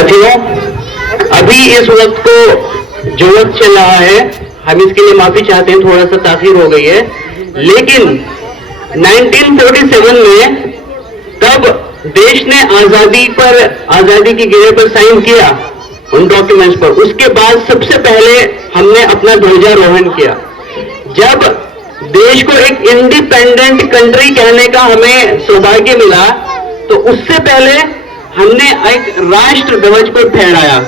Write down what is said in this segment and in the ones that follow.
साथियों, अभी इस वक्त को जो वक्त चल रहा है, हम इसके लिए माफी चाहते हैं, थोड़ा सा ताखीर हो गई है, लेकिन 1947 में तब देश ने आजादी की गिरह पर साइन किया उन डॉक्यूमेंट्स पर। उसके बाद सबसे पहले हमने अपना ध्वजारोहण किया। जब देश को एक इंडिपेंडेंट कंट्री कहने का हमें सौभाग्य मिला, तो उससे पहले हमने एक राष्ट्र ध्वज को फहराया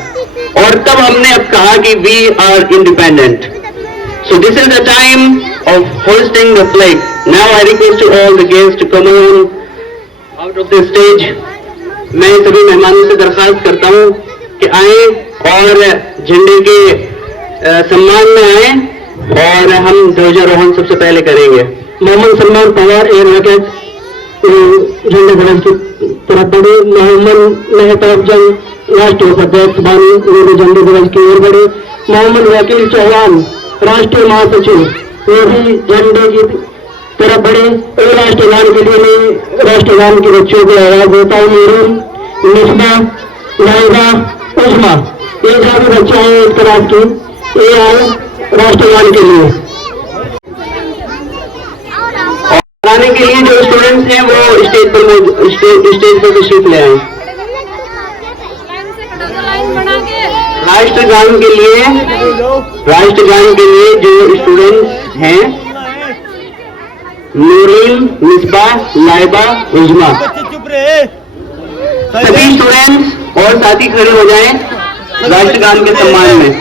और तब हमने अब कहा कि we are independent. So this is the time of hosting the flag. Now I request to all the guest to come on out of the stage. मैं सभी मेहमानों से दरखास्त करता हूं कि आए और झंडे के सम्मान में आए और हम ध्वजारोहण सबसे पहले करेंगे। मोहम्मद सलमान पवार एयर विकेट झंडे ध्वज की तरफ बढ़े। मोहम्मद मेहताब जंग राष्ट्रीय उपाध्यक्ष बानी झंडे ध्वज की ओर बढ़े। मोहम्मद वकील चौहान राष्ट्रीय महासचिव वो भी झंडे की तरफ बढ़े। राष्ट्रगान के लिए मैं राष्ट्रगान के बच्चों को आवाज देता हूँ। मीरून, मिसबा, लाइबा, उस्मा, ये जो भी बच्चे हैं एक तरफ की, ये आए राष्ट्रगान के लिए। और आने के लिए जो स्टूडेंट्स हैं वो स्टेज पर तशरीफ ले आए। राष्ट्रगान के लिए जो स्टूडेंट्स हैं, नूरीन, मिसबा, लाइबा, उज्मा, सभी स्टूडेंट्स और साथी खड़े हो जाएं राष्ट्रगान के सम्मान में।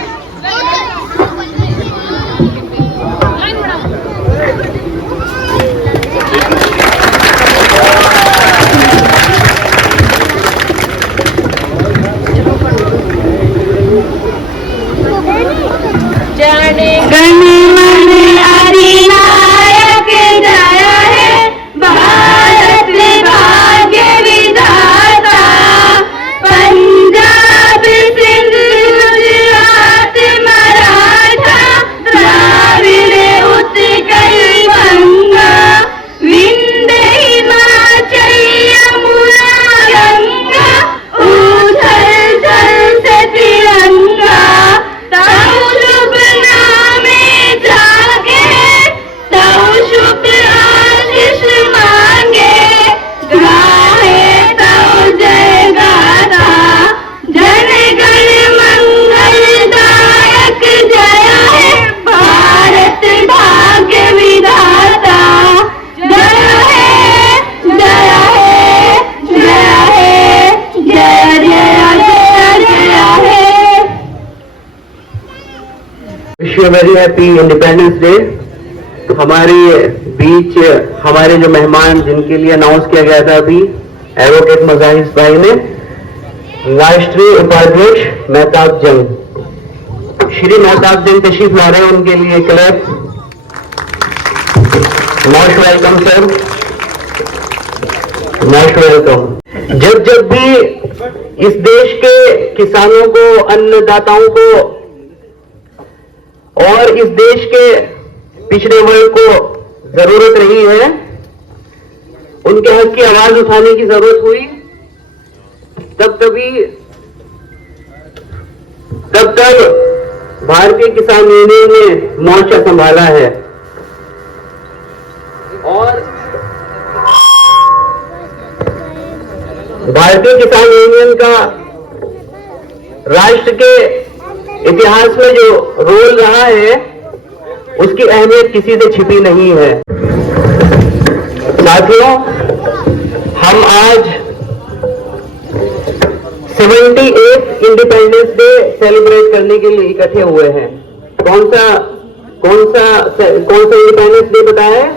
Very happy independence day. हमारे बीच हमारे जो मेहमान जिनके लिए अनाउंस किया गया था अभी, एडवोकेट मजाहिर भाई ने, राष्ट्रीय उपाध्यक्ष मेहताब जंग, श्री मेहताब जंग तशरीफ ला रहे हैं, उनके लिए clap. Most welcome sir, most welcome. जब भी इस देश के किसानों को, अन्नदाताओं को और इस देश के पिछड़े वर्ग को जरूरत रही है, उनके हक की आवाज उठाने की जरूरत हुई, तब भारतीय किसान यूनियन ने मोर्चा संभाला है। और भारतीय किसान यूनियन का राष्ट्र के इतिहास में जो रोल रहा है, उसकी अहमियत किसी से छिपी नहीं है। साथियों, हम आज 78 इंडिपेंडेंस डे सेलिब्रेट करने के लिए इकट्ठे हुए हैं। कौन सा इंडिपेंडेंस डे बताया है?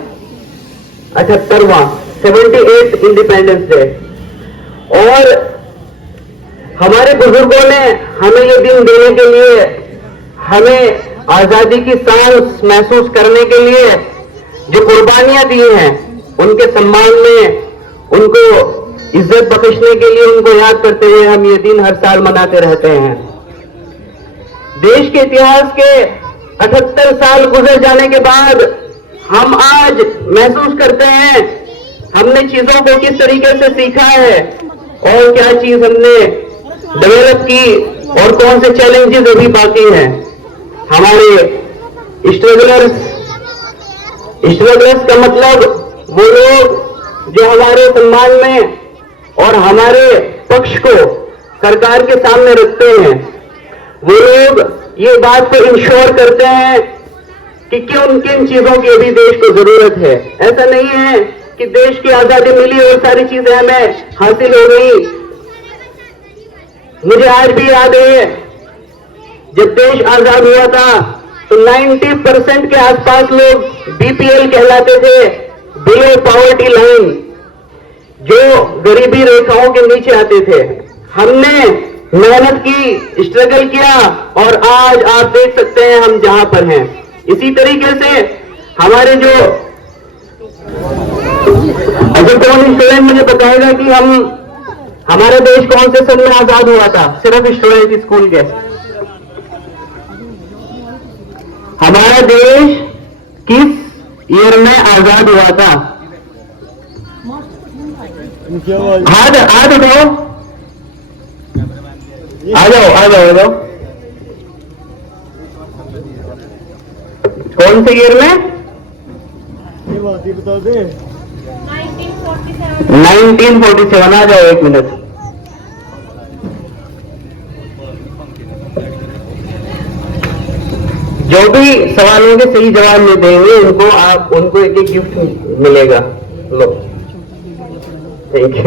78वां 78 इंडिपेंडेंस डे। और हमारे बुजुर्गों ने हमें ये दिन देने के लिए, हमें आजादी की सांस महसूस करने के लिए जो कुर्बानियां दी हैं, उनके सम्मान में, उनको इज्जत बख्शने के लिए, उनको याद करते हुए हम ये दिन हर साल मनाते रहते हैं। देश के इतिहास के 78 साल गुजर जाने के बाद हम आज महसूस करते हैं हमने चीजों को किस तरीके से सीखा है और क्या चीज हमने डेवलप की और कौन से चैलेंजेस अभी बाकी हैं। हमारे स्ट्रगलर्स का मतलब वो लोग जो हमारे सम्मान में और हमारे पक्ष को सरकार के सामने रखते हैं। वो लोग ये बात को इंश्योर करते हैं कि किन किन चीजों की अभी देश को जरूरत है। ऐसा नहीं है कि देश की आजादी मिली और सारी चीजें हमें हासिल हो गई। मुझे आज भी याद है जब देश आजाद हुआ था तो 90% के आसपास लोग बीपीएल कहलाते थे, बिलो पॉवर्टी लाइन, जो गरीबी रेखाओं के नीचे आते थे। हमने मेहनत की, स्ट्रगल किया और आज आप देख सकते हैं हम जहां पर हैं। इसी तरीके से हमारे जो अगर कौन स्टूडेंट मुझे बताएगा कि हमारा देश कौन से सन में आजाद हुआ था? सिर्फ स्टूडेंट स्कूल के। हमारा देश किस ईयर में आजाद हुआ था? हाथ उठाओ, आ जाओ। कौन से ईयर में? 1947। आ जाओ, एक मिनट। जो भी सवालों के सही जवाब में देंगे उनको एक गिफ्ट मिलेगा। लो, थैंक यू।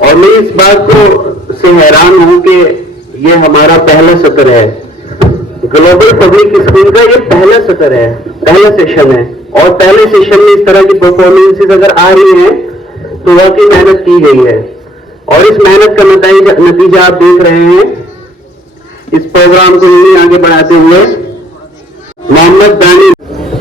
और मैं इस बात को से हैरान हूं कि ये हमारा पहला सत्र है, ग्लोबल पब्लिक स्कूल का ये पहला सत्र है, पहला सेशन है। और पहले सेशन में इस तरह की परफॉर्मेंसेस अगर आ रही हैं तो वाकई मेहनत की गई है और इस मेहनत का नतीजा आप देख रहे हैं। इस प्रोग्राम को यही आगे बढ़ाते हुए मोहम्मद दानी।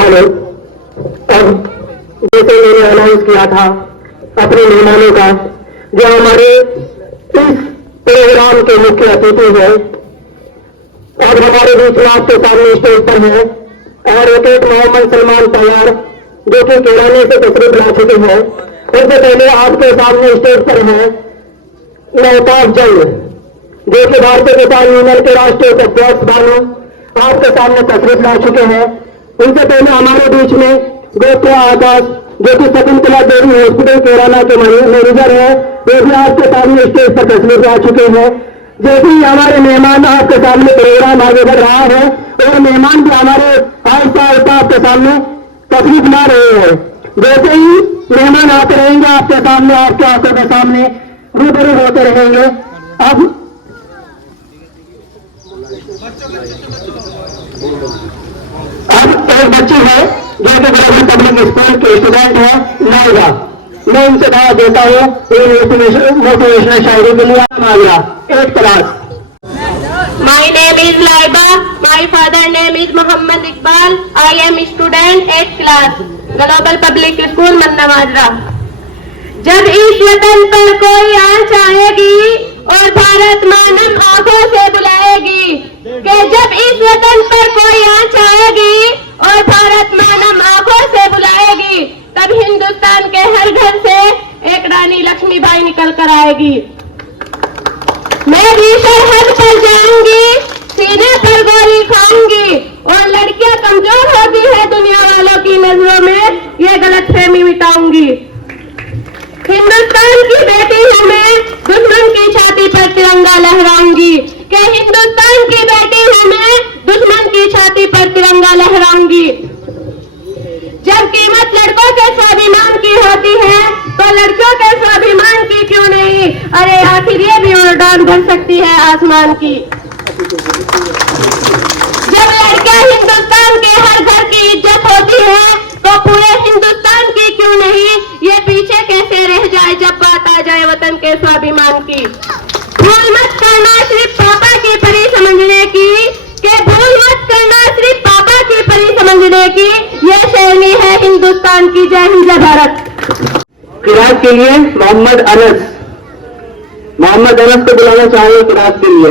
हेलो, अब जैसे मैंने अनाउंस किया था अपने मेहमानों का, जो हमारे इस प्रोग्राम के मुख्य अतिथि हैं और हमारे बीच में आपके सामने स्टेज पर है एडवोकेट मोहम्मद सलमान तैयार, जो कि केराने से तशरीफ ला चुके हैं। उससे पहले आपके सामने स्टेज पर है महताब जंग, जो कि भारतीय किसान यूनियन के राष्ट्रीय अध्यक्ष बानो, आपके सामने तशरीफ ला चुके हैं। उनसे पहले हमारे बीच में गोप्रिया आकाश, जो कि शकुंतला देवी हॉस्पिटल केराना के मैनेजर है, वो भी आपके सामने स्टेज पर तशरीफ ला चुके हैं। जैसे ही हमारे मेहमान आपके सामने प्रोग्राम आगे बढ़ रहा है और मेहमान भी हमारे आहिस्ता आहिस्ता आपके सामने तशरीफ ला रहे हैं। जैसे ही मेहमान आते रहेंगे आपके सामने, आपके आंखों के सामने रूबरू होते रहेंगे। अब एक बच्ची है जो कि ग्लोबल पब्लिक स्कूल के स्टूडेंट है नायरा, मैं उनसे दावा देता हूँ मोटिवेशनल शायरी के लिए। Naira, 8th class. My name is Laiba. My father name is Muhammad Iqbal. I am student 8th class. Global Public School मन्नामाजरा। जब इस वतन पर कोई आँच आएगी और भारत मानव आंखों से बुलाएगी, कि जब इस वतन पर कोई आँच आएगी और भारत मानव आंखों से बुलाएगी, तब हिंदुस्तान के हर घर से एक रानी लक्ष्मीबाई निकल कर आएगी। मैं भी सरहद पर जाऊंगी, सीने पर गोली खाऊंगी, और लड़कियां कमजोर होती है दुनिया वालों की नजरों में, ये गलतफहमी मिटाऊंगी। हिंदुस्तान की बेटी हूँ मैं, दुश्मन की छाती पर तिरंगा लहराऊंगी, कि हिंदुस्तान की बेटी हूँ मैं, दुश्मन की छाती पर तिरंगा लहराऊंगी। जब कीमत लड़कों के स्वाभिमान की होती है, तो लड़कियों के स्वाभिमान की क्यों नहीं? अरे आखिर ये भी उड़ान भर सकती है आसमान की। जब लड़कियां हिंदुस्तान के हर घर की इज्जत होती है, तो पूरे हिंदुस्तान की क्यों नहीं? ये पीछे कैसे रह जाए जब बात आ जाए वतन के स्वाभिमान की। भूल मत करना सिर्फ पापा की परी समझने की, कि भूल मत करना सिर्फ पापा की परी समझने की, ये शैली है हिंदुस्तान की। जय हिंद जय भारत। किरात के लिए मोहम्मद अनस को बुलाना चाहिए किरात के लिए।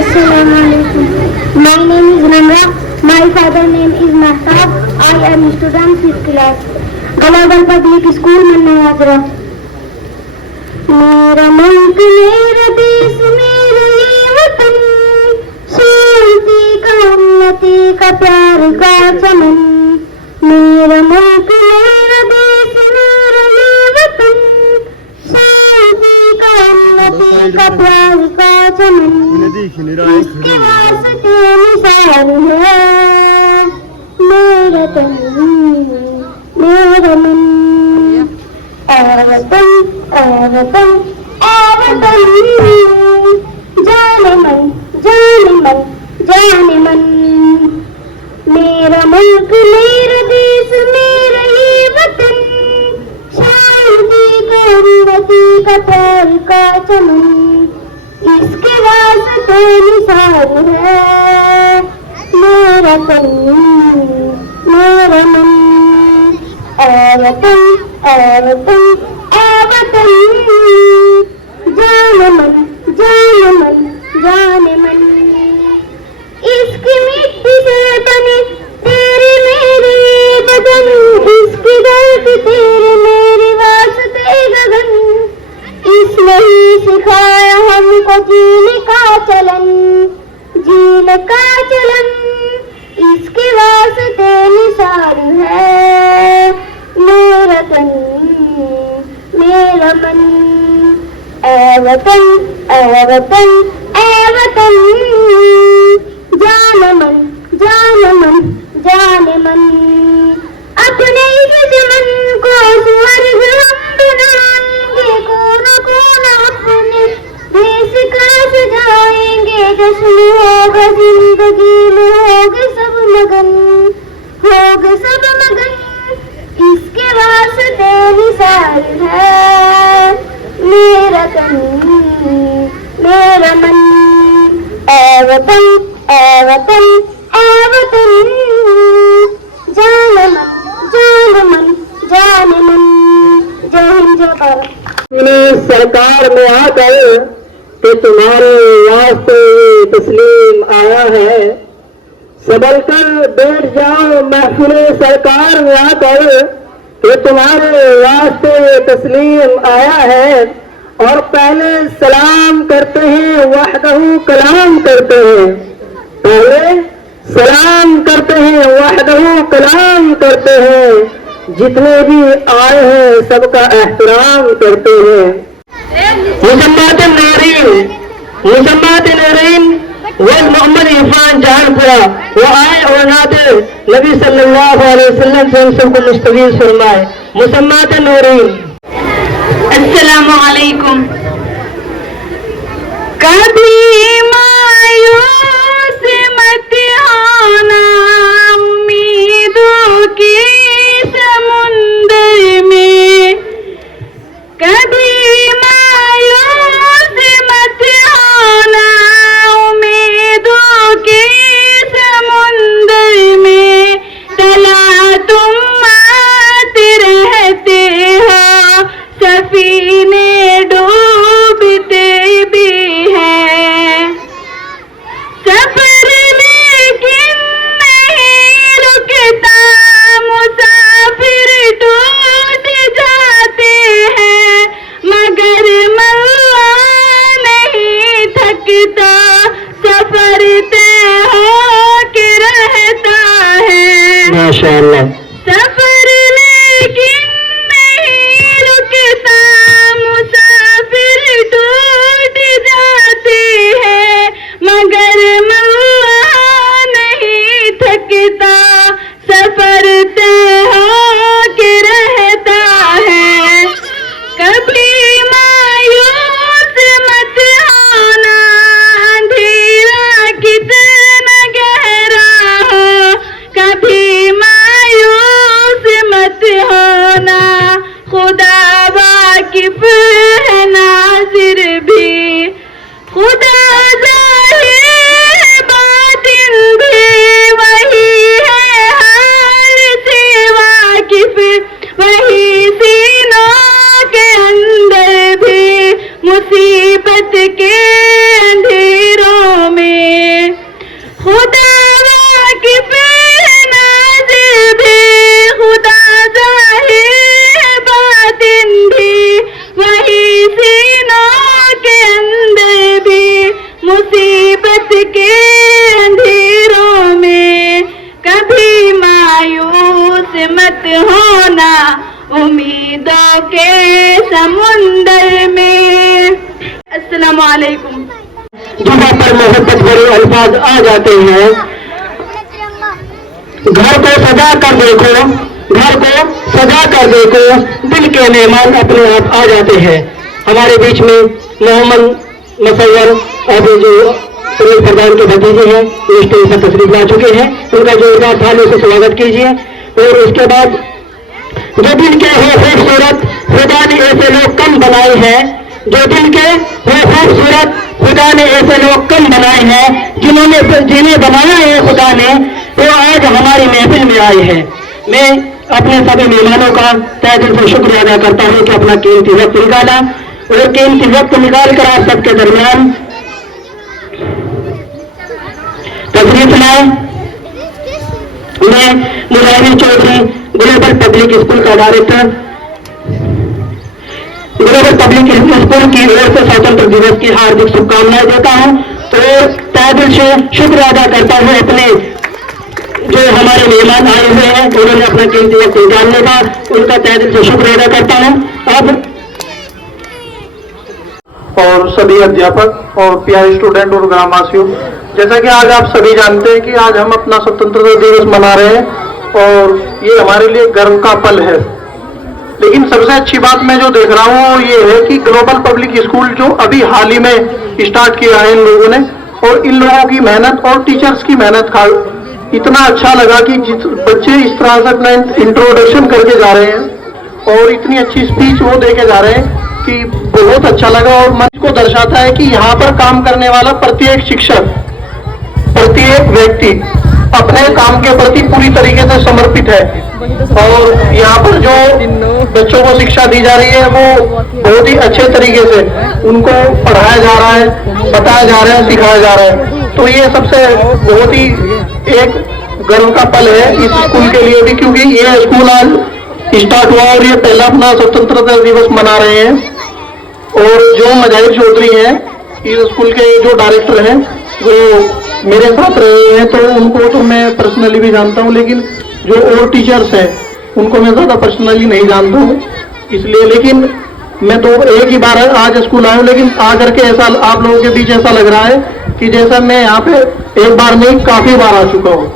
Assalamualaikum. My name is Ramya. My father name is Mahtab. I am student 6th class. Global Public School मन्नामाजरा। मेरा मुल्क मेरा देश मेरा ये वतन, शांति का उन्नति का प्यार का चमन। मेरा मुल्क मेरा देश मेरा ये वतन, शांति का उन्नति का प्यार का चमन। इसके वास्ते निशान है मेरा तन मेरा मन। ऐ वतन जाने मन जाने मन जाने मन। मेरा मुल्क मेरा देश मेरा ये वतन, का प्यार का चमन, इसके वास्ते निसार है मेरा तन मेरा मन। ऐ वतन ऐ वतन ऐ वतन, जान मन जान मन जान मन। इसकी मिट्टी से बने तेरे मेरे बदन, इसकी धरती तेरे मेरे वास्ते गगन। इसने ही सिखाया हमको जीने का चलन, जीने का चलन। इसके वास्ते निसार है मेरा तन मेरा मन। ऐ वतन ऐ वतन ऐ वतन, जान मन जान मन जान मन। अपने इस चमन को स्वर्ग हम बनाएंगे, कोन कोन अपने देश का सजाएंगे। जश्न होगा जिंदगी में, होगा सब मगन होगा सब मगन। इसके वास्ते निसार है मेरा तन मेरा मन। ऐ वतन ऐ वतन ऐ वतन, जान मन जान मन जान मन। जय हिंद जय भारत। सरकार में आकर कि तुम्हारे वास्ते ये तस्लीम आया है, संभल कर बैठ जाओ महफिले सरकार में आकर कि तुम्हारे वास्ते ये तस्लीम आया है। और पहले सलाम करते हैं, वहदहू कलाम करते हैं। पहले सलाम करते हैं, वहदहू कलाम करते हैं। जितने भी आए हैं सबका एहतराम करते हैं। मुसम्मात नूरीन वल मोहम्मद इरफान जहानपुरा, वो आए और नाते नबी सल्लल्लाहु अलैहि वसल्लम से हम सबको मुस्तफीज फरमाए। मुसम्मात नूरीन। अस्सलामु अलैकुम। कभी मायूस मत होना उम्मीदों के समुंदर में, कभी मायूस मत होना उम्मीदों के समुंदर में। तला तुम आते रहते हो, सफीने डूबते भी हैं। सफर लेकिन नहीं रुकता, मुसाफिर टूट जाते हैं, मगर मल्ला नहीं थकता, सफर तय हो के रहता है। माशाअल्लाह। सफर लेकिन नहीं रुकता, मुसाफिर टूट जाते हैं, मगर मल्ला नहीं थकता, सफर तय हो के रहता है। कभी मायूस मत होना, अंधेरा कितना गहरा हो, कभी मायूस मत होना, खुदा वाकिफ है नाज़िर भी, खुदा ज़ाहिर बातिन भी, वही है हाल से वाकिफ, वही सीनों के अंदर भी, मुसीबत के अंधेरों में। खुदा वाकिफ है नाज़िर भी, खुदा ज़ाहिर बातिन भी, वही सीनों के अंदर भी, मुसीबत के अंधेरों में। कभी मायूस मत होना उम्मीदों के समुंदर में। अस्सलामु अलैकुम। जुबा पर मोहब्बत भरे अल्फाज आ जाते हैं। घर को सजा कर देखो, घर को सजा कर देखो, दिल के मेहमान अपने आप आ जाते हैं। हमारे बीच में मोहम्मद मसव्वर अब जो सुनील प्रधान के भतीजे हैं, स्टेज पर तशरीफ ला चुके हैं। उनका जोरदार तालियों से स्वागत कीजिए। और उसके बाद जो दिन के हैं खूबसूरत, खुदा ने ऐसे लोग कम बनाए हैं जो दिल के वो खूबसूरत खुदा ने ऐसे लोग कम बनाए हैं जिन्हें बनाया है खुदा ने, वो आज हमारी महफिल में आए हैं। मैं अपने सभी मेहमानों का तहे दिल से शुक्रिया अदा करता हूँ कि अपना कीमती वक्त निकाला और कीमती वक्त निकाल कर आप सबके दरमियान तशरीफ लाए। मैं मुजाहिर चौधरी ग्लोबल पब्लिक स्कूल का डायरेक्टर ग्लोबल पब्लिक स्कूल की ओर से स्वतंत्र दिवस की हार्दिक शुभकामनाएं देता हूं। तो तहे दिल से शुक्रिया अदा करता हूं अपने जो हमारे मेहमान आए हुए हैं, उन्होंने अपना कीमती वक्त निकालने का, उनका तहे दिल से शुक्रिया अदा करता हूं। अब और सभी अध्यापक और प्यारे स्टूडेंट और ग्रामवासियों, जैसा कि आज आप सभी जानते हैं कि आज हम अपना स्वतंत्रता दिवस मना रहे हैं और ये हमारे लिए गर्व का पल है। लेकिन सबसे अच्छी बात मैं जो देख रहा हूँ वो ये है कि ग्लोबल पब्लिक स्कूल जो अभी हाल ही में स्टार्ट किया है इन लोगों ने, और इन लोगों की मेहनत और टीचर्स की मेहनत का इतना अच्छा लगा कि बच्चे इस तरह से अपना इंट्रोडक्शन करके जा रहे हैं और इतनी अच्छी स्पीच वो दे के जा रहे हैं कि बहुत अच्छा लगा। और मन को दर्शाता है कि यहाँ पर काम करने वाला प्रत्येक शिक्षक, प्रत्येक व्यक्ति अपने काम के प्रति पूरी तरीके से समर्पित है और यहाँ पर जो बच्चों को शिक्षा दी जा रही है वो बहुत ही अच्छे तरीके से उनको पढ़ाया जा रहा है, बताया जा रहा है, सिखाया जा रहा है। तो ये सबसे बहुत ही एक गर्व का पल है इस स्कूल के लिए भी, क्योंकि ये स्कूल आज स्टार्ट हुआ और ये पहला अपना स्वतंत्रता दिवस मना रहे हैं। और जो मुजाहिर चौधरी हैं इस स्कूल के जो डायरेक्टर हैं जो मेरे साथ रहे हैं, तो उनको तो मैं पर्सनली भी जानता हूं, लेकिन जो और टीचर्स हैं उनको मैं ज़्यादा पर्सनली नहीं जानता हूं इसलिए। लेकिन मैं तो एक ही बार आज स्कूल आया हूँ, लेकिन आकर के ऐसा आप लोगों के बीच ऐसा लग रहा है कि जैसा मैं यहाँ पे एक बार नहीं काफ़ी बार आ चुका हूँ।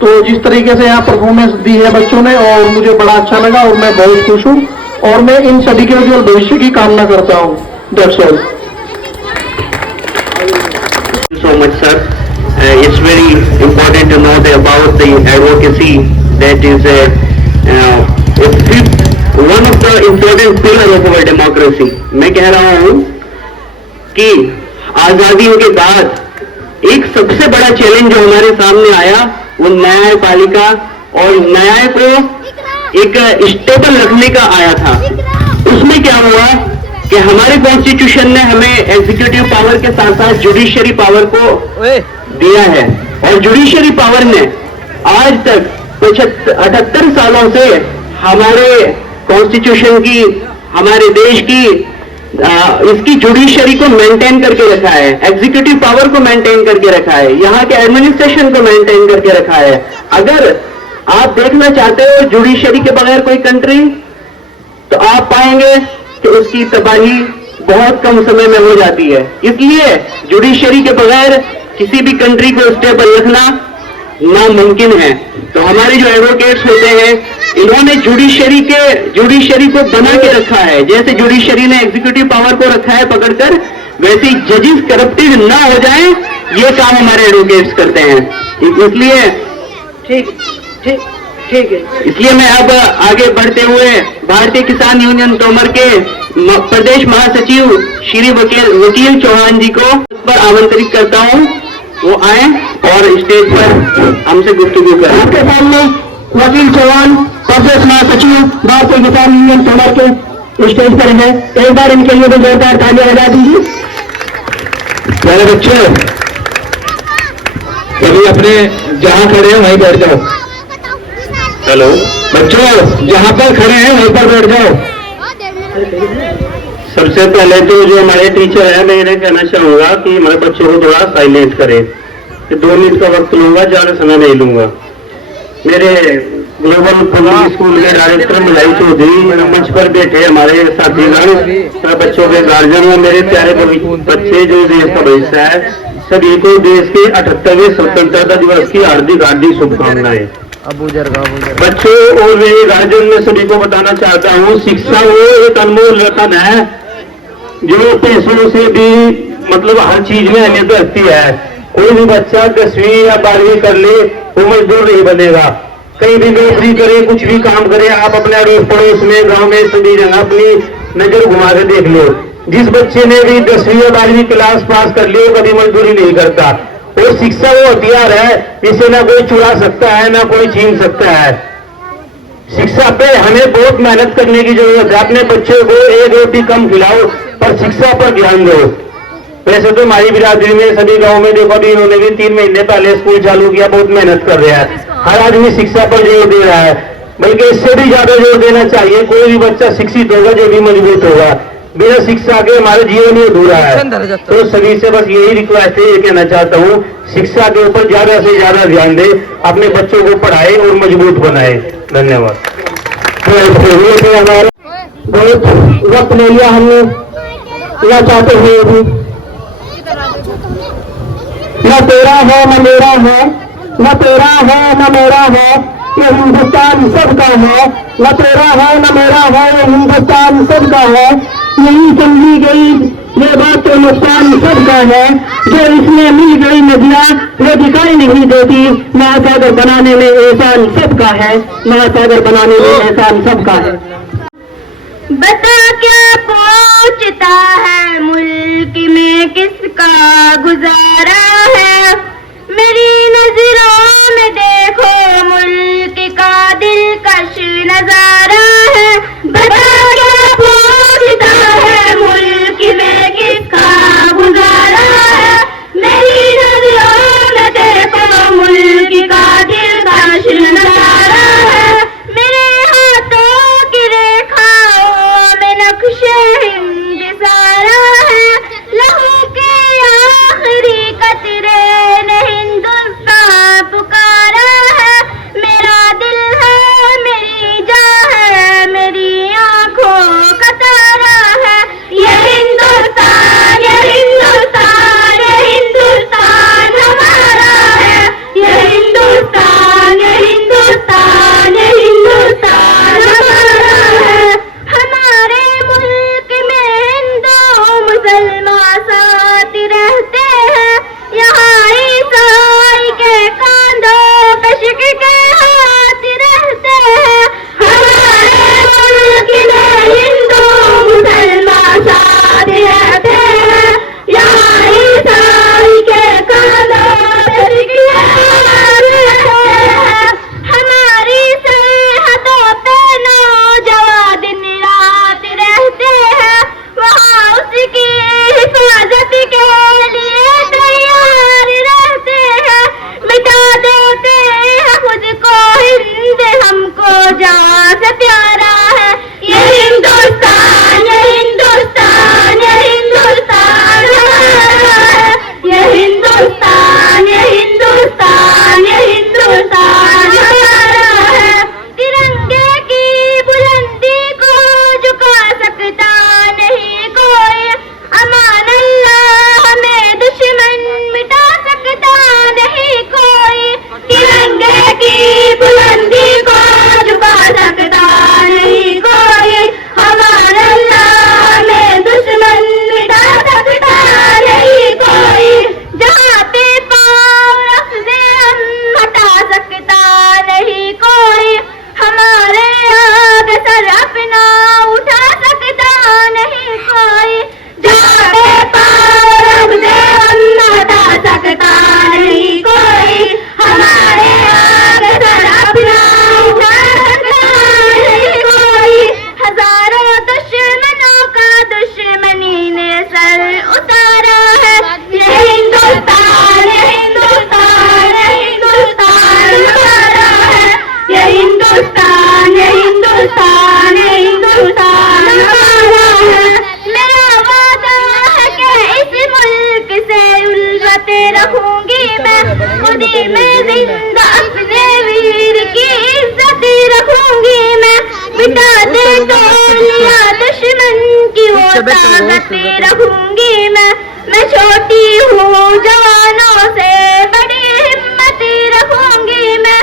तो जिस तरीके से यहाँ परफॉर्मेंस दी है बच्चों ने और मुझे बड़ा अच्छा लगा और मैं बहुत खुश हूँ और मैं इन सभी के उज्जवल भविष्य की कामना करता हूँ। That's all. So much, sir. It's very important to know about the advocacy that is one of the important pillar of our democracy. मैं कह रहा हूँ कि आजादी के बाद एक सबसे बड़ा चैलेंज जो हमारे सामने आया वो न्यायपालिका और न्याय को एक स्टेबल रखने का आया था। उसमें क्या हुआ कि हमारे कॉन्स्टिट्यूशन ने हमें एग्जीक्यूटिव पावर के साथ साथ जुडिशियरी पावर को दिया है और जुडिशियरी पावर ने आज तक 78 सालों से हमारे कॉन्स्टिट्यूशन की, हमारे देश की इसकी जुडिशियरी को मेंटेन करके रखा है, एग्जीक्यूटिव पावर को मेंटेन करके रखा है, यहाँ के एडमिनिस्ट्रेशन को मेंटेन करके रखा है। अगर आप देखना चाहते हो जुडिशियरी के बगैर कोई कंट्री, तो आप पाएंगे कि उसकी तबाही बहुत कम समय में हो जाती है। इसलिए जुडिशियरी के बगैर किसी भी कंट्री को स्टेबल रखना नामुमकिन है। तो हमारे जो एडवोकेट्स होते हैं इन्होंने जुडिशियरी को बना के रखा है। जैसे जुडिशियरी ने एग्जीक्यूटिव पावर को रखा है पकड़कर, वैसे ही जजेस करप्टेड ना हो जाए, ये काम हमारे एडवोकेट्स करते हैं। इसलिए ठीक है। इसलिए मैं अब आगे बढ़ते हुए भारतीय किसान यूनियन तोमर के प्रदेश महासचिव श्री वकील चौहान जी को पर आमंत्रित करता हूं, वो आए और स्टेज पर हमसे गुफ्तगू करें। आपके सामने वकील चौहान प्रदेश महासचिव भारतीय किसान यूनियन तोमर के स्टेज पर है। एक बार इनके लिए भी जोरदार तालियां बजा दीजिए। प्यारे बच्चे, कभी अपने जहां खड़े हैं वहीं बैठ जाओ। हेलो बच्चों, जहां पर खड़े हैं वहीं पर बैठ जाओ। सबसे पहले तो जो हमारे टीचर है, मैं इन्हें कहना चाहूंगा कि हमारे बच्चों को थोड़ा साइलेंट करें। 2 मिनट का वक्त लूंगा, ज्यादा समय नहीं लूंगा। मेरे ग्लोबल पब्लिक स्कूल के डायरेक्टर मुजाहिर चौधरी, मंच पर बैठे हमारे साथीगण, बच्चों के गार्जियन और मेरे प्यारे बच्चे जो देश का भविष्य है, सभी को देश के 78वें स्वतंत्रता दिवस की हार्दिक शुभकामनाएं। बच्चों और मेरे गार्जियन में सभी को बताना चाहता हूँ, शिक्षा वो एक अनमोल रतन है जो पैसों से भी मतलब हर चीज में अहमियत रखती है। कोई भी बच्चा 10वीं या 12वीं कर ले वो मजदूर नहीं बनेगा। कहीं भी नौकरी करे, कुछ भी काम करे, आप अपने अड़ोस पड़ोस में, गांव में, सभी जगह अपनी नजर घुमा के देख लो। जिस बच्चे ने भी 10वीं या 12वीं क्लास पास कर ली, वो कभी मजदूरी नहीं करता। और शिक्षा वो हथियार है जिसे ना कोई चुरा सकता है, ना कोई छीन सकता है। शिक्षा पे हमें बहुत मेहनत करने की जरूरत है। अपने बच्चे को एक रोटी कम खिलाओ, पर शिक्षा पर ध्यान दो। वैसे तो हमारी बिरादरी में सभी गांव में देखो, अभी इन्होंने भी 3 महीने पहले स्कूल चालू किया, बहुत मेहनत कर रहा है। हर आदमी शिक्षा पर जोर दे रहा है, बल्कि इससे भी ज्यादा जोर देना चाहिए। कोई भी बच्चा शिक्षित होगा जो भी मजबूत होगा। बिना शिक्षा के हमारा जीवन ही अधूरा है। तो सभी से बस यही रिक्वेस्ट है, ये कहना चाहता हूँ, शिक्षा के ऊपर ज्यादा से ज्यादा ध्यान दे, अपने बच्चों को पढ़ाए और मजबूत बनाए। धन्यवाद। बहुत वक्त ले लिया हमने, यह चाहते हुए भी न तेरा है न मेरा है, न तेरा है न मेरा है, ये हिंदुस्तान सबका है। न तेरा है न मेरा है, ये हिंदुस्तान सबका है। यही समझी गई ये बात तो नुकसान सबका है। जो इसमें मिल गई नदियाँ वो दिखाई नहीं देती। महासागर बनाने में एहसान सबका है, महासागर बनाने में एहसान सबका है। बता क्या पूछता है मुल्क में किसका गुजारा है। मेरी नजरों में देखो मुल्क का दिलकश नजारा है। बता क्या पूछता है मुल्क में किसका गुजारा है। मेरी नजरों में देखो मुल्क का दिलकश नजारा है। मेरे हाथों की रेखाओं में नक्शे हिंद सारा है। लहू के आखिरी कतरे ने हिंदुस्तान पुकारा है। मेरा दिल है, मेरी जान है, मेरी आंखों का तारा है। ये हिंदुस्तान, ये हिंदुस्तान, ये हिंदुस्तान हमारा है। ये हिंदुस्तान, ये हिंदुस्तान, ये हिंदुस्तान हमारा है। हमारे मुल्क में हिंदू मुसलमान साथ रहते हैं। यहाँ ईसाई के कांधों पे शिक के हाथ रहते हैं। हमारे मुल्क में हिंदू मुसलमान साथ रहते हैं। यहाँ ईसाई के कांधों पे शिक के हाथ रहते हैं। हमारी सेहतों पे नौजवान दिन रात रहते हैं। वहाँ उसकी हिफाजत के लिए तैयार रहते हैं। मिटा देते हैं खुद को हिंद, हमको जान से प्यारा है। ये हिंदुस्तान, ये हिंदुस्तान, ये हिंदुस्तान हमारा है। ये हिंदुस्तान, ये हिंदुस्तान, ये हिंदुस्तान हमारा है। तिरंगे की बुलंदी को झुका सकता नहीं कोई। अमान अल्लाह हमें दुश्मन मिटा सकता नहीं कोई। तिरंगे की बुलंदी को झुका सकता नहीं कोई। अमान अल्लाह हमें दुश्मन मिटा सकता नहीं कोई। जहाँ पे पाँव रख दे हम हटा सकता नहीं कोई। हमारे आगे सर अपना उठा सकता नहीं कोई। जहाँ पे पाँव रख दे हम हटा सकता नहीं कोई। हमारे आगे सर अपना उठा सकता नहीं कोई। हजारों दुश्मनों का दुश्मनी ने सर उतारा है। ये हिंदुस्तान, ये हिंदुस्तान, ये हिंदुस्तान हमारा है। ये हिंदुस्तान, ये हिंदुस्तान, ये हिंदुस्तान हमारा है। मेरा वादा है कि इस मुल्क से उल्फते रखूंगी मैं। खुदी में जिंदा अपने वीर की इज्जत रखूंगी मैं। मिटा दे तो लिया दुश्मन की वो ताकत रखूंगी मैं। मैं छोटी हूँ जवानों से बड़ी हिम्मत रखूंगी मैं।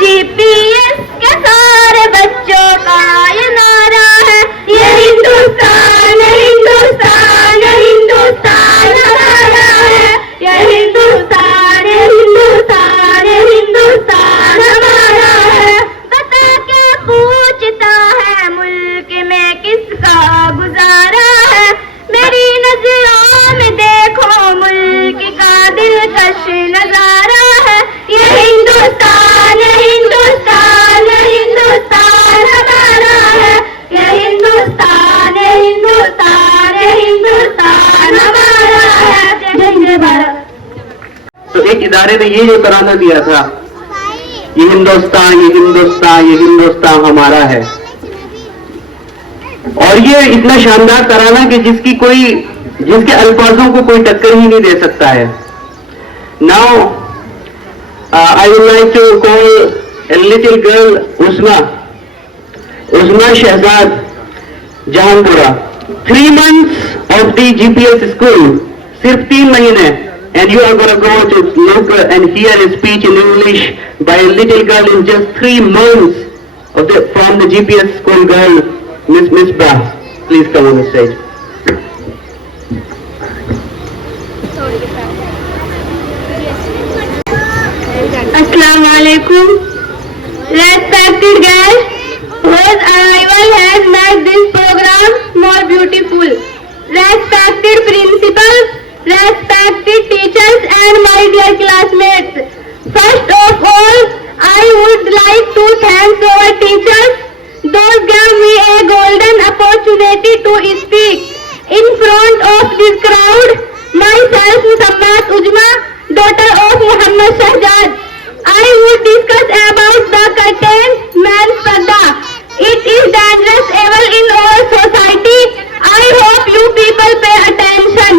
GPS के सारे बच्चों का ये नारा है। ये हिंदुस्तान, ये हिंदुस्तान, ये हिंदुस्तान हमारा है। ये हिंदुस्तान, ये हिंदुस्तान, ये हिंदुस्तान हमारा है। बता क्या पूछता है मुल्क में किसका गुजारा है। मेरी इदारे ने ये जो तराना दिया था, ये हिंदुस्तान, ये हिंदुस्तान, ये हिंदुस्तान हमारा है, और ये इतना शानदार तराना कि जिसके अल्फाजों को कोई टक्कर ही नहीं दे सकता है। Now I would like to call a little girl Uzma Shehzad Jahanpura, 3 months of the GPS school, सिर्फ 3 महीने, and you are going to go to look and hear a speech in English by a little girl in just 3 months from the GPS school girl, Miss Bah. Please come on the stage. Assalamu alaikum. Respected guests, whose arrival has made this program more beautiful. Respected principals, respected teachers and my dear classmates. First of all, I would like to thank our teachers. Those gave me a golden opportunity to speak in front of this crowd. Myself, Musammat Uzma, daughter of Muhammad Shehzad. I would discuss about the curtain men's parda. It is dangerous evil in our society. I hope you people pay attention.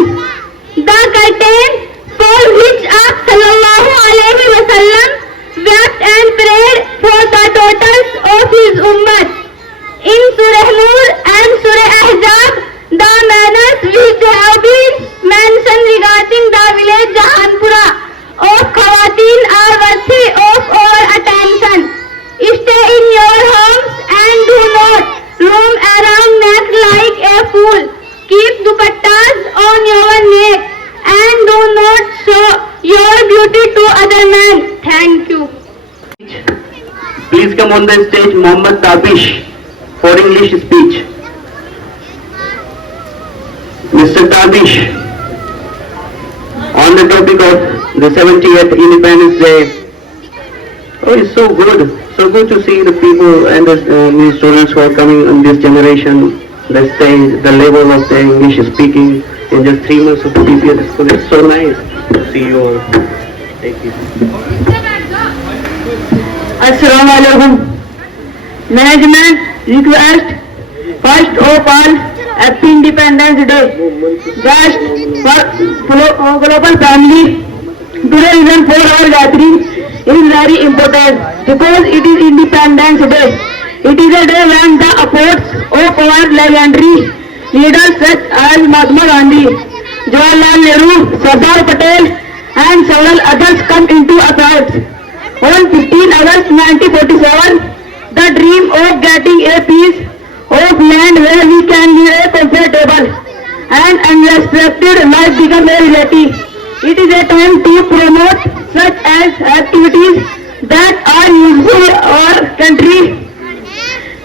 The curtain for which Sallallahu Alaihi Wasallam wept and prayed for the daughters of his ummah. In Surah Nur and Surah Ahzab, the manners which have been mentioned regarding the village Jahanpura of Khawateen are worthy of our attention. Stay in your homes and do not roam around neck like a fool. Keep dupattas on your neck and do not show your beauty to other men. Thank you. Please come on the stage, Mohammad Tabish, for English speech. Mr. Tabish, on the topic of the 70th Independence Day. Oh, it's so good to see the people and the students who are coming in this generation, the stage, the level of the English speaking in just 3 months of the PPS school. It's so nice to see you all. Thank you. Assalamu alaikum. Management request, first of all, Happy Independence Day. Just for global family, today reason for our gathering is very important because it is Independence Day. It is a day when the efforts of our legendary leaders such as Mahatma Gandhi, Jawaharlal Nehru, Sardar Patel and several others come into effect. On 15 August 1947, the dream of getting a piece of land where we can live a comfortable and unrestricted life become a reality. It is a time to promote such as activities that are useful to our country.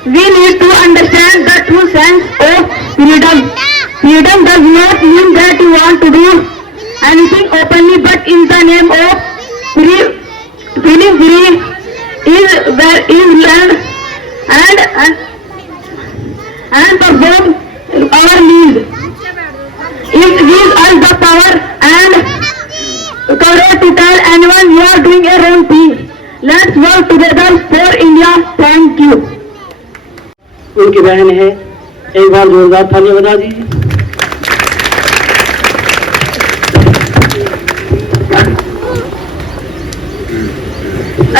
We need to understand the true sense of freedom. Freedom does not mean that you want to do anything openly, but in the name of feeling free is learn and perform our needs. It gives us the power and courage to tell anyone you are doing a wrong thing. Let's work together for India. Thank you. उनकी बहन है, एक बार जोरदार तालियां बजा दीजिए।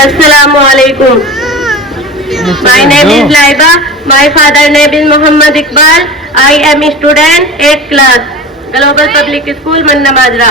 Assalamu alaikum. My name is Laiba. My father name is Muhammad Iqbal. I am a student 8th class, Global Public School, Manna Majra.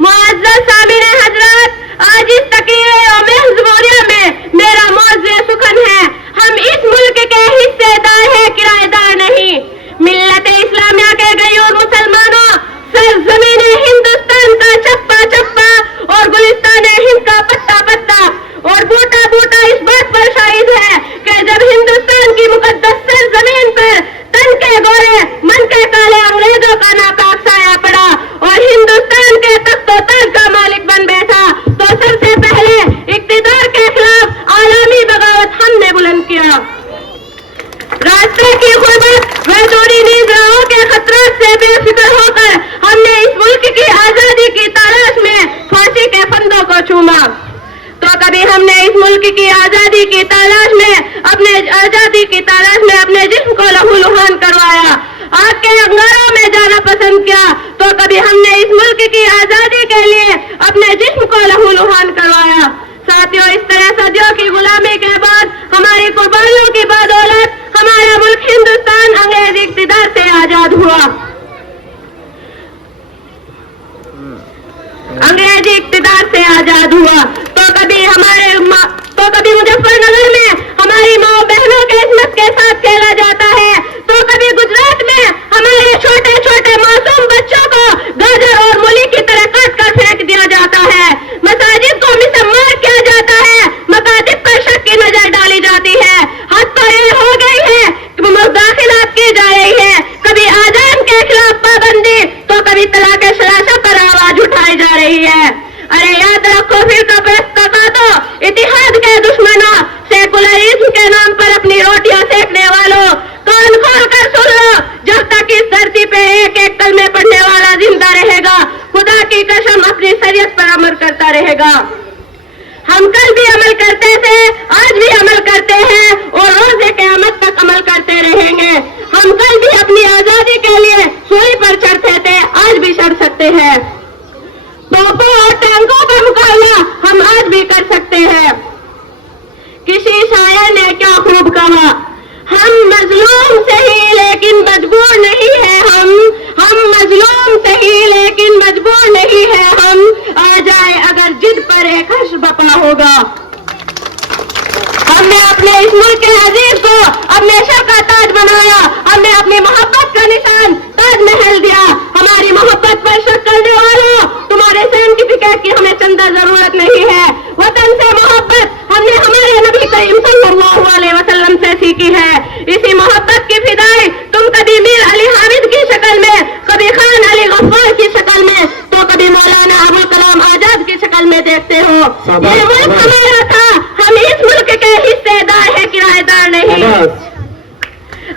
मुअज़्ज़ज़ सामिन हज़रात, आज इस तक़रीर और महज़बूरिया में मेरा मौज़ू सुखन है। हम इस मुल्क के हिस्सेदार हैं, किराएदार नहीं। मिल्लत इस्लामिया के गयूर मुसलमानों, सरज़मीन हिंदुस्तान का चप्पा चप्पा और गुलिस्तान हिंद का पत्ता पत्ता और बूटा बूटा इस बात पर शाहिद है कि जब हिंदुस्तान की मुक़द्दस सरज़मीन पर तन के गोरे हमने इस मुल्क की आजादी की तलाश में अपने जिस्म को लहूलुहान करवाया, आग के अंगारों में जाना पसंद किया, तो कभी हमने इस मुल्क की आजादी के लिए अपने जिस्म को लहूलुहान करवाया। साथियों, इस तरह सदियों की गुलामी के बाद हमारी कुर्बानियों की बदौलत हमारा मुल्क हिंदुस्तान अंग्रेजी इक़्तिदार से आजाद हुआ। अंग्रेजी इक़्तिदार से आजाद हुआ। तो कभी मुजफ्फरनगर में हमारी माँ बहनों के इस्मत के साथ खेला जाता है, तो कभी गुजरात में हमारे छोटे छोटे मासूम बच्चों को गाजर और मूली की तरह काट कर फेंक दिया जाता है। मसाजिद को मिसमार किया जाता है, मकातिब पर शक की नजर डाली जाती है। हद तो ये हो गई है कि मुदाखिलात की जा रही है, कभी आजान के खिलाफ पाबंदी तो कभी तलाक शराशा पर आवाज उठाई जा रही है। अरे याद रखो, फिर तो इतिहाद के दुश्मनों, सेकुलरिज्म के नाम पर अपनी रोटियां सेकने वालों, कान खोल कर सुन लो, जब तक इस धरती पे एक एक कलमे पढ़ने वाला जिंदा रहेगा, खुदा की कसम अपनी शरीयत पर अमल करता रहेगा। हम कल भी अमल करते थे, आज भी अमल करते हैं और रोज़े क़यामत तक अमल करते रहेंगे। हम कल भी अपनी आजादी के लिए सूली पर चढ़ते थे, आज भी चढ़ सकते हैं। तोपों और टैंकों का मुकाबला हम आज भी कर सकते हैं। किसी शायर ने क्या खूब कहा, हम मजलूम सही लेकिन मजबूर नहीं है हम मजलूम सही लेकिन मजबूर नहीं है हम, आ जाए अगर जिद पर एक हश्र बपा होगा। हमने अपने इस मुल्क के अजीज को अपने शर का ताज बनाया, हमने अपनी मोहब्बत का निशान ताजमहल दिया। हमारी मोहब्बत पर शक करने वालों, तुम्हारे सर्टिफिकेट की हमें चंदा जरूरत नहीं है। वतन से मोहब्बत हमने हमारे नबी करीम सल्लल्लाहु अलैहि वसल्लम से सीखी है। इसी मोहब्बत की फिदाई तुम कभी मीर अली हामिद की शक्ल में, कभी खान अली गफ्फार की शक्ल में, तो कभी मौलाना अबुल कलाम आजाद की शक्ल में देखते हो। ये मुल्क हमारा था, हम इस मुल्क के हिस्सेदार है, किराएदार नहीं।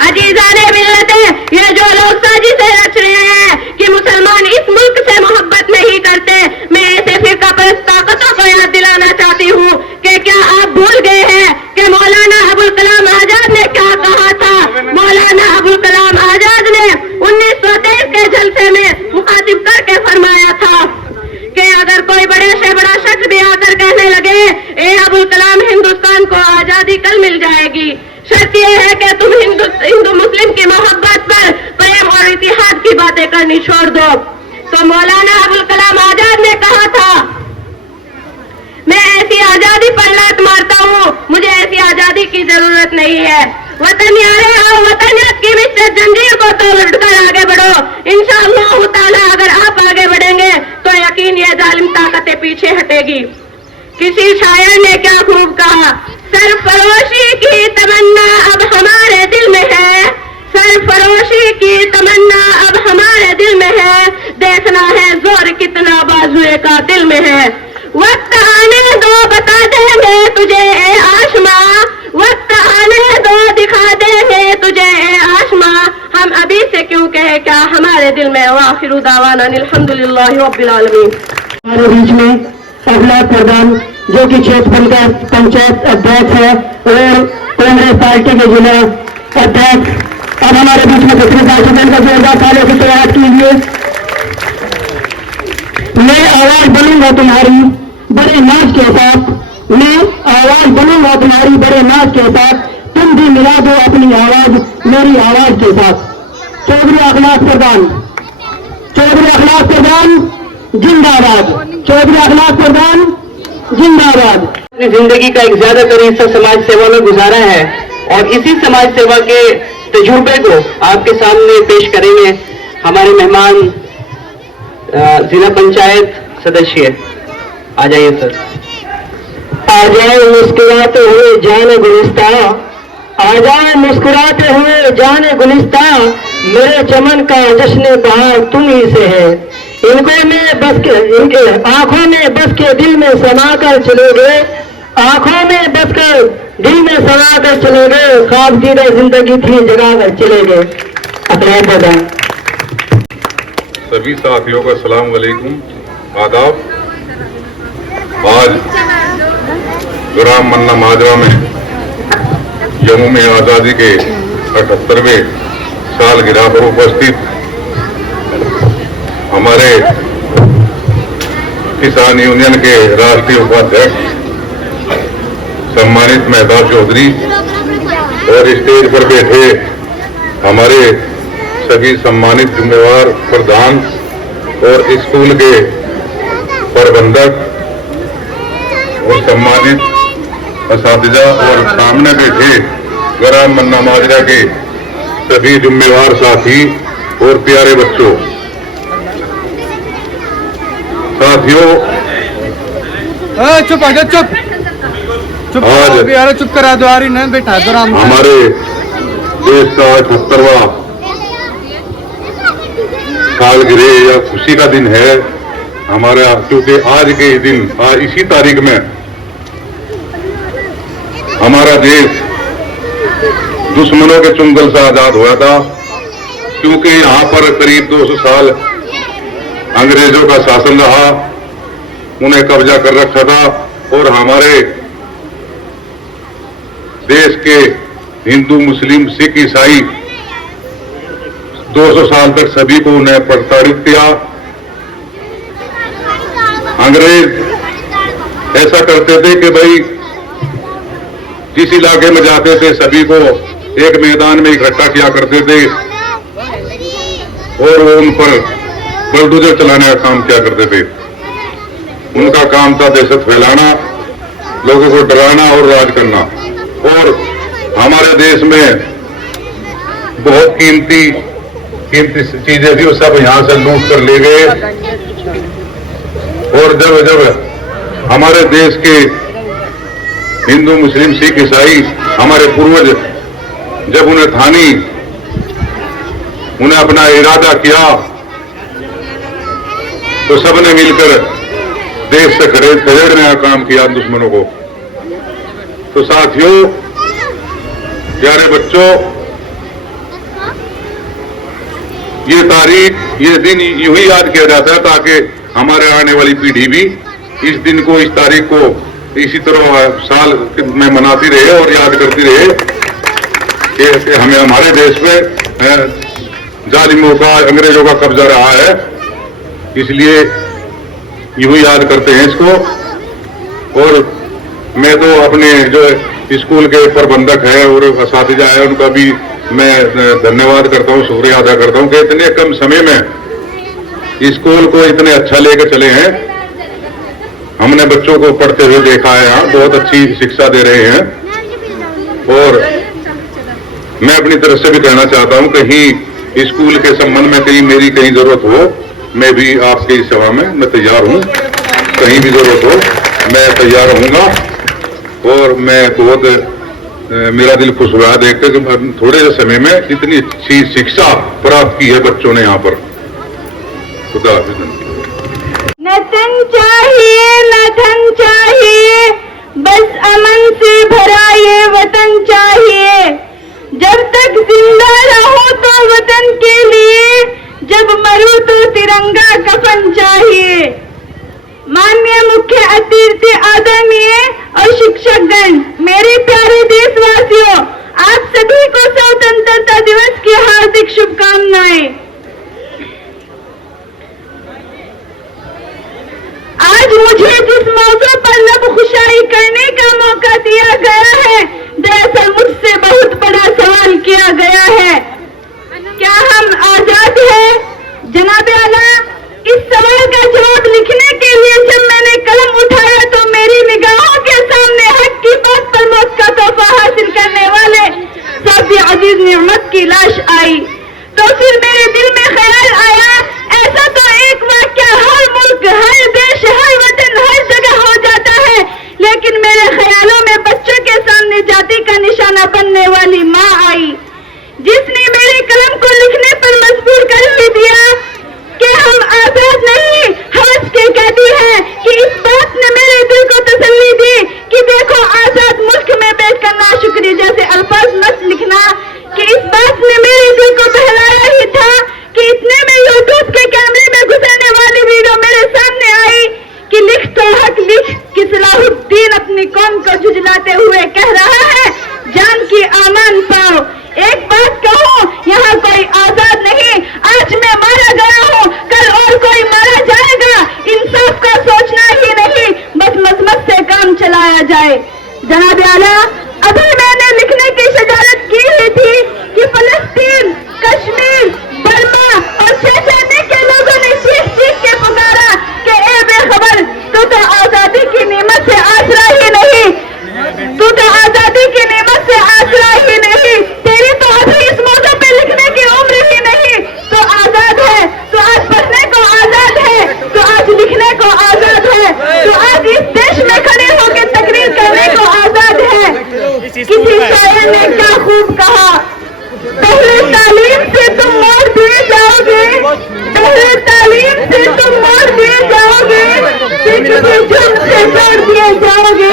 अजीजाने मिल्लते, ये जो लोग साजिशें रच रहे हैं कि मुसलमान इस मुल्क से मोहब्बत नहीं करते, मैं ऐसे फिरका परस्त ताकतों को याद दिलाना चाहती हूँ कि क्या आप भूल गए हैं कि मौलाना अबुल कलाम आजाद ने क्या कहा था। मौलाना अबुल कलाम आजाद ने 1923 के जलसे में मुखातिब करके फरमाया था कि अगर कोई बड़े से बड़ा शख्स भी आकर कहने लगे, ए अबुल कलाम, हिंदुस्तान को आजादी कल मिल जाएगी, शर्त यह है कि तुम हिंदू मुस्लिम की मोहब्बत पर प्रेम और इतिहाद की बातें करनी छोड़ दो। तो मौलाना अबुल कलाम आजाद ने कहा था, मैं ऐसी आजादी पर लात मारता हूँ, मुझे ऐसी आजादी की जरूरत नहीं है। वतन यारे आओ, वतनियत की मिश्रित जंजीर को तोड़कर आगे बढ़ो। इंशाअल्लाह ताला अगर आप आगे बढ़ेंगे तो यकीन ये जालिम ताकतें पीछे हटेगी। किसी शायर ने क्या खूब कहा, सरफरोशी की तमन्ना अब हमारे दिल में है, सरफरोशी की तमन्ना अब हमारे दिल में है, देखना है जोर कितना बाजुए का दिल में है। वक्त आने दो बता देंगे तुझे ए आशमा, वक्त आने दो दिखा देंगे तुझे ए आशमा, हम अभी से क्यों कहे क्या हमारे दिल में। वाखिरु दावाना अल्हम्दुलिल्लाहि रब्बिल आलमीन। हमारे बीच में अगला प्रधान जो कि क्षेत्र पंचायत अध्यक्ष है और कांग्रेस पार्टी के जिला अध्यक्ष, अब हमारे बीच में दूसरे पार्षद का जोरदार तालियों से प्रयास कीजिए। मैं आवाज बनूंगा तुम्हारी बड़े नाच के साथ, मैं आवाज बनूंगा तुम्हारी बड़े नाच के साथ, तुम भी मिला दो अपनी आवाज मेरी आवाज के साथ। चौधरी अखलाक प्रधान, चौधरी अखलाक प्रधान जिंदाबाद, चौधरी अखलाक प्रधान जिंदाबाद। अपनी जिंदगी का एक ज्यादातर हिस्सा समाज सेवा में गुजारा है और इसी समाज सेवा के तजुर्बे को आपके सामने पेश करेंगे हमारे मेहमान जिला पंचायत सदस्य। आ जाइए सर। आ जाए मुस्कुराते हुए जाने गुलिस्ता, आ जाए मुस्कुराते हुए जाने गुलिस्ता, मेरे चमन का जश्न बहार तुम ही से है। इनको में बस के, इनके आंखों में बस के दिल में समा कर चले गए, आंखों में बस कर दिल में समा कर चले गए, ख्वाब दीदा जिंदगी थी जगा कर चले गए। अपने प्रधान सभी साथियों का अस्सलाम वालेकुम, आदाब। आज ग्राम मन्ना माजरा में यौम आज़ादी के 78वें सालगिरह पर उपस्थित हमारे किसान यूनियन के राष्ट्रीय उपाध्यक्ष सम्मानित मेहताब चौधरी और स्टेज पर बैठे हमारे सभी सम्मानित जिम्मेवार प्रधान और स्कूल के प्रबंधक और सम्मानित असातिजा और सामने बैठे ग्राम मन्ना माजरा के सभी जिम्मेवार साथी और प्यारे बच्चों, साथियों, चुप आ जा, चुप चुप आज यार, चुप करा दो यार, इन्हें बैठा दो राम। हमारे देश का 78वां सालगिरह या खुशी का दिन है हमारा, क्योंकि आज के दिन, आज इसी तारीख में हमारा देश दुश्मनों के चुंगल से आजाद हुआ था। क्योंकि यहाँ पर करीब 200 साल अंग्रेजों का शासन रहा, उन्हें कब्जा कर रखा था और हमारे देश के हिंदू, मुस्लिम, सिख, ईसाई 200 साल तक सभी को उन्हें प्रताड़ित किया। अंग्रेज ऐसा करते थे कि भाई जिस इलाके में जाते थे सभी को एक मैदान में इकट्ठा किया करते थे और वो उन पर बुलडोजर चलाने का काम किया करते थे। उनका काम था दहशत फैलाना, लोगों को डराना और राज करना। और हमारे देश में बहुत कीमती चीजें थी, वो सब यहां से लूट कर ले गए। और जब हमारे देश के हिंदू, मुस्लिम, सिख, ईसाई हमारे पूर्वज जब उन्हें ठानी, उन्हें अपना इरादा किया, तो सबने मिलकर देश से खदेड़ने का काम किया दुश्मनों को। तो साथियों, प्यारे बच्चों, ये तारीख, ये दिन यूं ही याद किया जाता है ताकि हमारे आने वाली पीढ़ी भी इस दिन को, इस तारीख को इसी तरह साल में मनाती रहे और याद करती रहे कि हमें, हमारे देश में जालिमों का, अंग्रेजों का कब्जा रहा है। इसलिए यूं ही याद करते हैं इसको। और मैं तो अपने जो स्कूल के प्रबंधक है और असातिजा है उनका भी मैं धन्यवाद करता हूं, शुक्रिया अदा करता हूं कि इतने कम समय में स्कूल को इतने अच्छा लेकर चले हैं। हमने बच्चों को पढ़ते हुए देखा है, यहाँ बहुत अच्छी शिक्षा दे रहे हैं। और मैं अपनी तरफ से भी कहना चाहता हूं, कहीं स्कूल के संबंध में कहीं मेरी कहीं जरूरत हो, मैं भी आपकी इस सेवा में मैं तैयार हूं। कहीं भी जरूरत हो मैं तैयार रहूंगा। और मैं बहुत मेरा दिल खुश हुआ देखकर कि थोड़े समय में इतनी अच्छी शिक्षा प्राप्त की है बच्चों ने यहाँ पर। खुदा हाफिज़। न तन चाहिए न धन चाहिए, बस अमन से भरा ये वतन चाहिए। जब तक जिंदा रहूं तो वतन के लिए, जब मरूं तो तिरंगा कफन चाहिए। माननीय मुख्य अतिथि, आदरणीय और शिक्षकगण, मेरे प्यारे देशवासियों, आप सभी को स्वतंत्रता दिवस की हार्दिक शुभकामनाएं। आज मुझे जिस मौके पर लब खुशाई करने का मौका दिया गया है, दरअसल मुझसे बहुत बड़ा सवाल किया गया है, क्या हम आजाद हैं? जनाब आला, इस सवाल का जवाब लिखने के लिए जब मैंने कलम उठाया तो मेरी निगाहों के सामने हक की बात पर मौत का तोहफा हासिल करने वाले साथी अजीज नेमत की लाश आई। तो फिर मेरे दिल में ख्याल आया, ऐसा तो एक वाक्य हर मुल्क, हर देश, हर वतन, हर जगह हो जाता है, लेकिन मेरे ख्यालों में बच्चों के सामने जाति का निशाना बनने वाली माँ आई, जिसने मेरे कलम को लिखने पर मजबूर कर ही दिया कि हम आजाद नहीं, हवस के कैदी हैं। कि इस बात ने मेरे दिल को तसल्ली दी कि देखो, आजाद मुल्क में बैठकर नाशुक्री जैसे अल्फाज मत लिखना। कि इस बात ने मेरे दिल को बहलाया ही था कि इतने में यूट्यूब के कैमरे में गुजरने वाली वीडियो मेरे सामने आई कि लिख तो हक लिख कि सलाहुद्दीन अपने अपनी कौम को झुझलाते हुए कह रहा है जान की आमान पाओ। एक बात कहूँ, यहाँ कोई आजाद नहीं। आज मैं मारा गया हूँ, कल और कोई मारा जाएगा। इंसाफ का सोचना ही नहीं, बस मजमत से काम चलाया जाए। जनाब आला, अभी मैंने लिखने की शजारत की ही थी कि फलस्तीन, कश्मीर, बर्मा और चेचन्नी के लोगों ने चीख चीख के पुकारा कि ए बेखबर, तू तो आजादी की नेमत से आसरा ही नहीं, तू तो आजादी की नेमत से आसरा ही नहीं, तेरी तो अभी इस मौके पे लिखने की उम्र ही नहीं। तो आजाद है, तो आज पढ़ने को आजाद है, तो आज लिखने को आजाद है, तो आज इस देश में खड़े होकर तकरीर करने को आजाद है। किसी शायर ने क्या खूब कहा, पहले तालीम से तुम मोड़ दिए जाओगे, पहले तालीम से तुम मोड़ दिए जाओगे, फिर किसी जुर्म से जोड़ दिए जाओगे।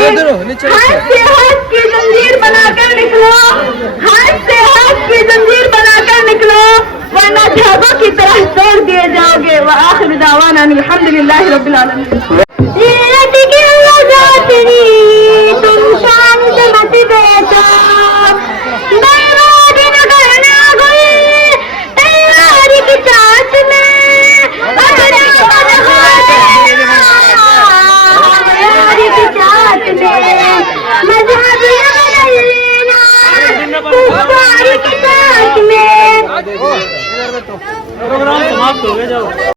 हाथ से हाथ की जंजीर बनाकर निकलो, हाथ से हाथ की जंजीर बनाकर निकलो, वरना धागों की तरह तोड़ दिए जाओगे। व आखिर दावाना अल्हम्दुलिल्लाहि रब्बिल आलमीन। तुम शांत मत बैठो, बर्बाद न करना कोई तैयारी की चाहत में, तैयारी की चाहत में मजहब न बदलना, तैयारी की चाहत में। प्रोग्राम समाप्त हो गया, जाओ।